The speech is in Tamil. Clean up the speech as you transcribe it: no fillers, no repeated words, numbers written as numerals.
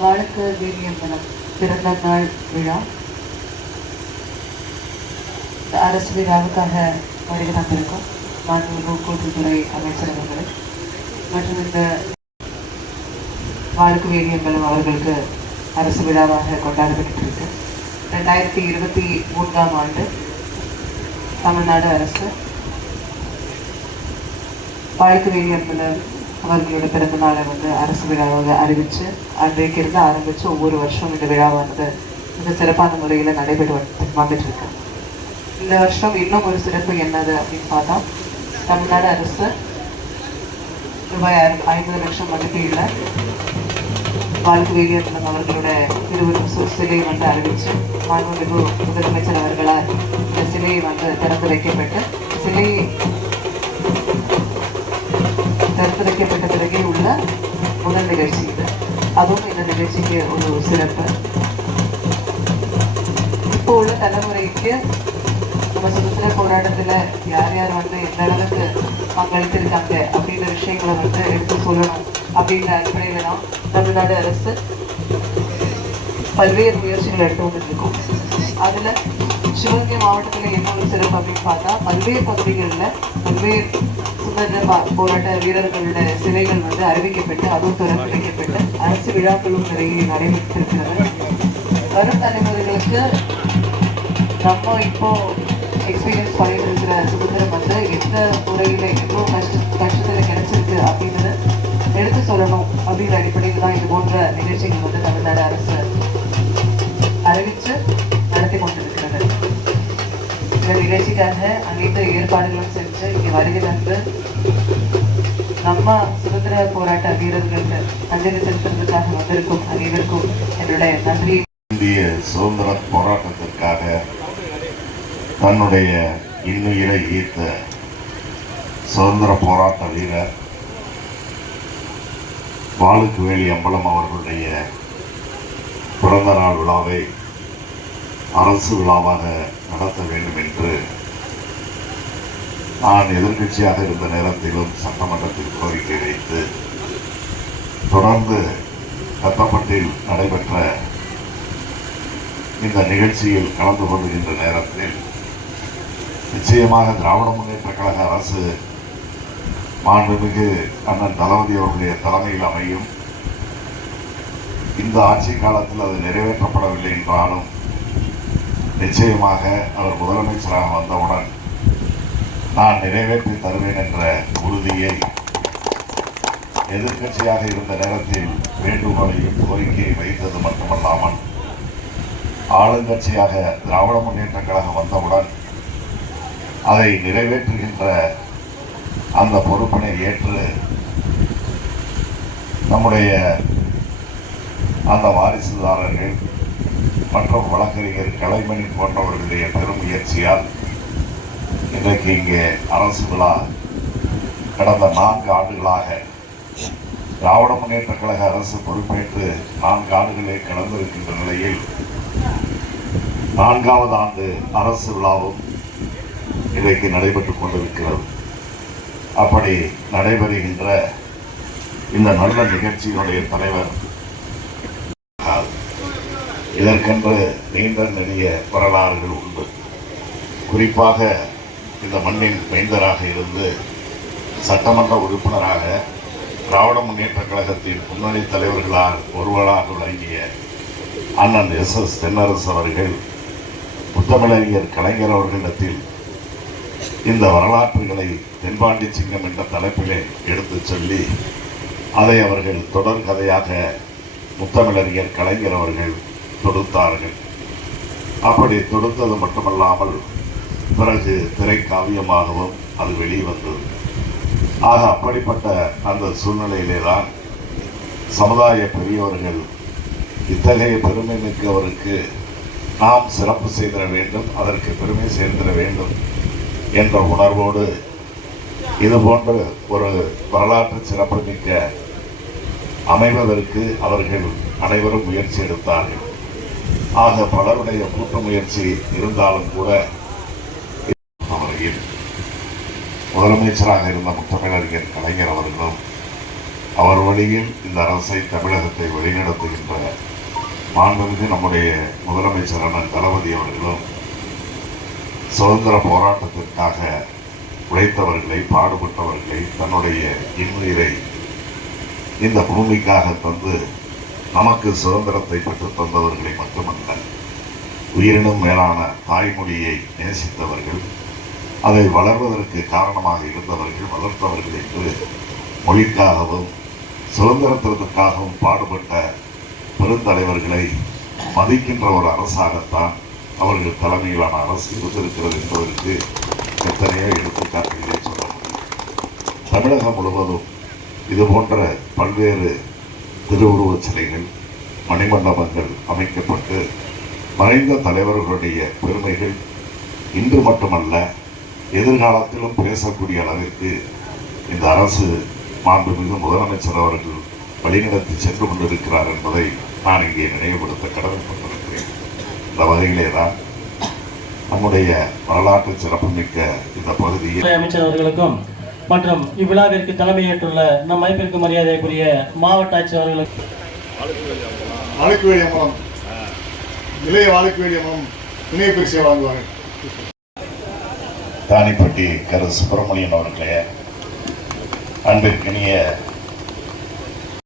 வாழ்க வீரியம்பலம் பிறந்த நாள் விழா அரசு விழாவுக்காக வருகை தந்திருக்கும் மாண்புமிகு கூட்டுத்துறை அமைச்சர் அவர்கள் மற்றும் இந்த வாழ்க வீரியம்பலம் அவர்களுக்கு அரசு விழாவாக கொண்டாடப்பட்டு இருக்கு. 2023ஆம் ஆண்டு தமிழ்நாடு அரசு வாழ்க வீரியம்பலம் அவர்களோட பிறந்த நாளை அரசு விழாவாக அறிவித்து அன்றைக்கிருந்து ஆரம்பித்து ஒவ்வொரு வருஷம் இந்த விழாவானது மிக சிறப்பான முறையில் நடைபெற்று வந்துட்டு இருக்கு. இந்த வருஷம் இன்னும் ஒரு சிறப்பு என்னது அப்படின்னு பார்த்தா, தமிழ்நாடு அரசு ரூபாய் 50 லட்சம் மதிப்பீடுல வாழ்க வீரியம்பலம் அவர்களோட திருவுருவ சிலை அறிவித்து மாண்புமிகு முதலமைச்சர் அவர்களால் இந்த சிலையை திறந்து வைக்கப்பட்டு சிலை திறந்து வைக்கப்பட்ட பிறகே உள்ள முதல் நிகழ்ச்சி இது. அதுவும் இந்த நிகழ்ச்சிக்கு ஒரு சிறப்பு. இப்போ உள்ள தலைமுறைக்கு நம்ம சுதந்திர போராட்டத்துல யார் யார் எந்த அளவுக்கு பங்களித்திருக்காங்க அப்படின்ற விஷயங்களை எடுத்து சொல்லணும் அப்படின்ற அடிப்படையில தான் தமிழ்நாடு அரசு பல்வேறு முயற்சிகள் எடுத்து வந்துருக்கும். அதுல சிவகங்கை மாவட்டத்துல என்ன ஒரு சிறப்பு அப்படின்னு பார்த்தா, பல்வேறு பகுதிகளில் பல்வேறு சுதந்திர போராட்ட வீரர்களோட சிலைகள் அறிவிக்கப்பட்டு அதுவும் திறந்து வைக்கப்பட்டு அரசு விழாக்களும் நிறைய நடைபெற்றிருக்கிறது. வரும் தலைமுறைகளுக்கு நம்ம இப்போ எக்ஸ்பீரியன்ஸ் பண்ணிட்டு இருக்கிற சுதந்திரம் எந்த முறையில் எவ்வளோ கஷ்டத்தில் கிடைச்சிருக்கு அப்படின்றத எடுத்து சொல்லணும் அப்படிங்கிற அடிப்படையில் தான் இது போன்ற நிகழ்ச்சிகள் தமிழ்நாடு அரசு அறிவித்து நடத்தி கொண்டிருக்கிறது. இந்த நிகழ்ச்சிக்காக அனைத்து ஏற்பாடுகளும் செஞ்சு இங்கே வருகை தந்து நம்ம சுதந்திர போராட்ட வீரர்களுக்கு அஞ்சலி செலுத்துறதுக்காக வந்திருக்கும் அனைவருக்கும் என்னுடைய நன்றி. இந்திய சுதந்திர போராட்டத்திற்காக தன்னுடைய இன்னுயிரை ஈர்த்த சுதந்திர போராட்ட வீரர் வாழ்க வீரியம்பலம் அவர்களுடைய பிறந்த நாள் விழாவை அரசு விழாவாக நடத்த வேண்டும் என்று நான் எதிர்கட்சியாக இருந்த நேரத்திலும் சட்டமன்றத்தில் கோரிக்கை வைத்து தொடர்ந்து கத்தப்பட்டில் நடைபெற்ற இந்த நிகழ்ச்சியில் கலந்து கொள்கின்ற நேரத்தில் நிச்சயமாக திராவிட முன்னேற்ற கழக அரசு மாண்புமிகு அண்ணன் தளபதி அவர்களுடைய தலைமையில் அமையும். இந்த ஆட்சி காலத்தில் அது நிறைவேற்றப்படவில்லை என்றாலும் நிச்சயமாக அவர் முதலமைச்சராக வந்தவுடன் நான் நிறைவேற்றி தருவேன் என்ற உறுதியை எதிர்கட்சியாக இருந்த நேரத்தில் வேண்டுகோளையும் கோரிக்கையை வைத்தது மட்டுமல்லாமல் ஆளுங்கட்சியாக திராவிட முன்னேற்ற கழகம் வந்தவுடன் அதை நிறைவேற்றுகின்ற அந்த பொறுப்பினை ஏற்று நம்முடைய அந்த வாரிசுதாரர்கள் மற்றும் வழக்கறிஞர் கலைமணி போன்றவர்களுடைய பெரும் முயற்சியால் இன்றைக்கு இங்கே அரசு விழா கடந்த 4 ஆண்டுகளாக திராவிட முன்னேற்ற கழக அரசு பொறுப்பேற்று 4 ஆண்டுகளே கடந்திருக்கின்ற நிலையில் 4வது ஆண்டு அரசு விழாவும் இன்றைக்கு நடைபெற்றுக் கொண்டிருக்கிறது. அப்படி நடைபெறுகின்ற இந்த நல்ல நிகழ்ச்சியினுடைய தலைவர் இதற்கென்று நீண்ட நெடிய வரலாறுகள் உண்டு. குறிப்பாக இந்த மண்ணின் மைந்தராக இருந்து சட்டமன்ற உறுப்பினராக திராவிட முன்னேற்ற கழகத்தின் முன்னணி தலைவர்களால் ஒருவராக விளங்கிய அண்ணன் எஸ் தென்னரசு அவர்கள் முத்தமிழறிஞர் கலைஞர் அவர்களிடத்தில் இந்த வரலாற்றுகளை தென்பாண்டி சிங்கம் என்ற தலைப்பிலே எடுத்துச் சொல்லி அதை அவர்கள் தொடர் கதையாக முத்தமிழறிஞர் கலைஞர் அவர்கள் தொடுத்தார்கள். அப்படி தொடுத்தது மட்டுமல்லாமல் பிறகு திரைக்காவியமாகவும் அது வெளிவந்தது. ஆக அப்படிப்பட்ட அந்த சூழ்நிலையிலே தான் சமுதாய பெரியவர்கள் இத்தகைய பெருமை மிக்கவருக்கு நாம் சிறப்பு செய்திட வேண்டும், அதற்கு பெருமை சேர்ந்திட வேண்டும் என்ற உணர்வோடு இதுபோன்ற ஒரு வரலாற்று சிறப்பு மிக்க அமைவதற்கு அவர்கள் அனைவரும் முயற்சி எடுத்தார்கள். ஆக பலருடைய கூட்டு முயற்சி இருந்தாலும் கூட அவர்கள் முதலமைச்சராக இருந்த முத்தமிழறிஞர் கலைஞர் அவர்களும் அவர் வழியில் இந்த அரசை தமிழகத்தை வழிநடத்துகின்ற மாண்புமிகு நம்முடைய முதலமைச்சரான தளபதி அவர்களும் சுதந்திர போராட்டத்திற்காக உழைத்தவர்களை, பாடுபட்டவர்களை, தன்னுடைய இன்னுயிரை இந்த பூமிக்காக தந்து நமக்கு சுதந்திரத்தை பெற்றுத் தந்தவர்களை மட்டுமல்ல, உயிரினும் மேலான தாய்மொழியை நேசித்தவர்கள், அதை வளர்வதற்கு காரணமாக இருந்தவர்கள், வளர்த்தவர்கள் என்று மொழிக்காகவும் சுதந்திரத்திற்காகவும் பாடுபட்ட பெருந்தலைவர்களை மதிக்கின்ற ஒரு அரசாகத்தான் அவர்கள் தலைமையிலான அரசு இருந்திருக்கிறது என்பதற்கு எத்தனையோ எடுத்துக்காட்டுகளை சொல்ல முடியும். தமிழகம் முழுவதும் இதுபோன்ற பல்வேறு திருவுருவச் சிலைகள், மணிமண்டபங்கள் அமைக்கப்பட்டு மறைந்த தலைவர்களுடைய பெருமைகள் இன்று மட்டுமல்ல எதிர்காலத்திலும் பேசக்கூடிய அளவிற்கு இந்த அரசு மாண்புமிகு முதலமைச்சர் அவர்கள் வழிநடத்தி சென்று கொண்டிருக்கிறார் என்பதை நான் இங்கே நினைவுபடுத்த கடமைப்பட்டிருக்கிறேன். இந்த வகையிலே தான் நம்முடைய வரலாற்று சிறப்புமிக்க இந்த பகுதியில் அமைச்சர் அவர்களுக்கும் மற்றும் இவ்விழாவிற்கு தலைமையேற்றுள்ள நம் அமைப்பிற்கு மரியாதைக்குரிய மாவட்ட ஆட்சியர் அவர்களுக்கு வாழைக்குவேலியம்மன் இளைய வாழைக்குவேலியம்மன் இணைய பரிசை வழங்குவார்கள். தானிப்பட்டி கரு சுப்பிரமணியன் அவர்களே, அன்பிற்கினிய